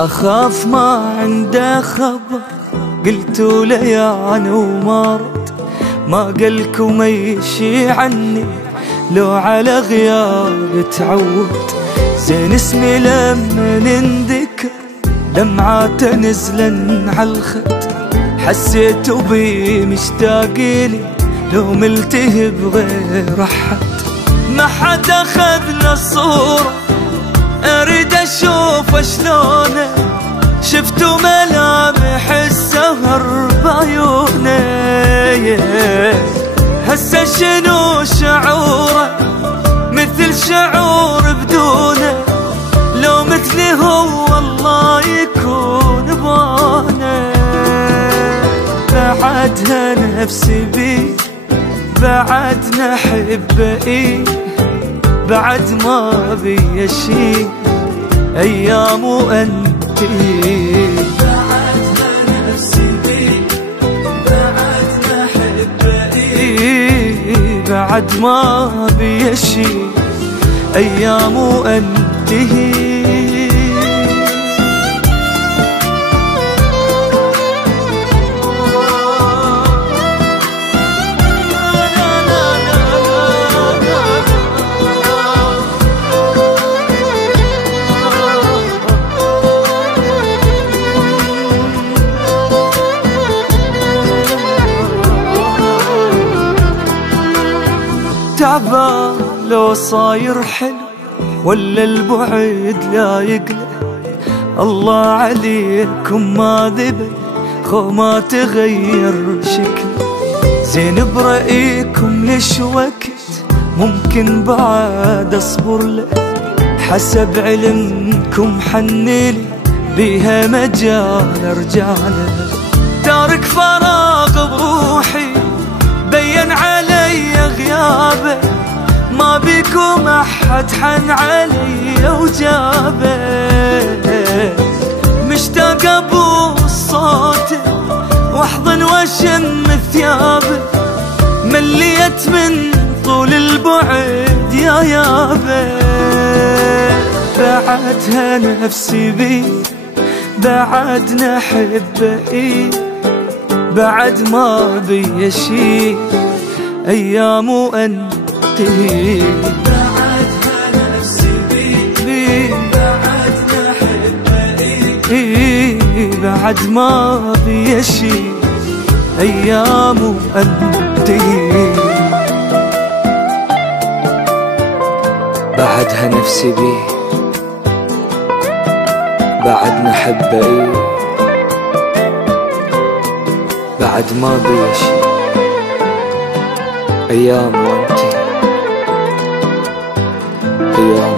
أخاف ما عنده خبر، قلتوا ليان وما رد، ما قلكم يشي عني لو على غياب تعود. زين اسمي لما ننذكر دمعاته نزلن عالخد، حسيتوا بي مشتاقيلي لو ملتهي بغير أحد. ما حد أخذنا الصورة أريد أشوف شلونه، شفتوا ملامح السهر بعيونه. هسه شنو شعوره مثل شعور بدونه، لو مثلي هو الله يكون بونه. بعدها نفسي بي بعد نحبه، بعد ما بي شي أيام وأنتي. بعدها نفسي بي بعد نحبه، بعد ما بي شي أيام وأنتهي. تعبان لو صاير حلو ولا البعد لا يقلق، الله عليكم ما ذبل خو ما تغير شكله. زين برأيكم ليش وقت ممكن بعد اصبر له، حسب علمكم حنيلي بيها مجال ارجع له. تارك فراغ بروحي بين علي غيابه، ما بيكم احد حن علي وجابه. مشتاق ابوس صوته واحضن واشم ثيابه، مليت من طول البعد يا يابه. بعدها نفسي بي بعد نحبه، بعد ما بي شي أيام وأنتهي. بعدها نفسي بي بعد نحبه، بعد ما بي شي أيام وأنتهي. بعدها نفسي بي بعد نحبه، بعد ما بي شي أيام وأنتي أيام.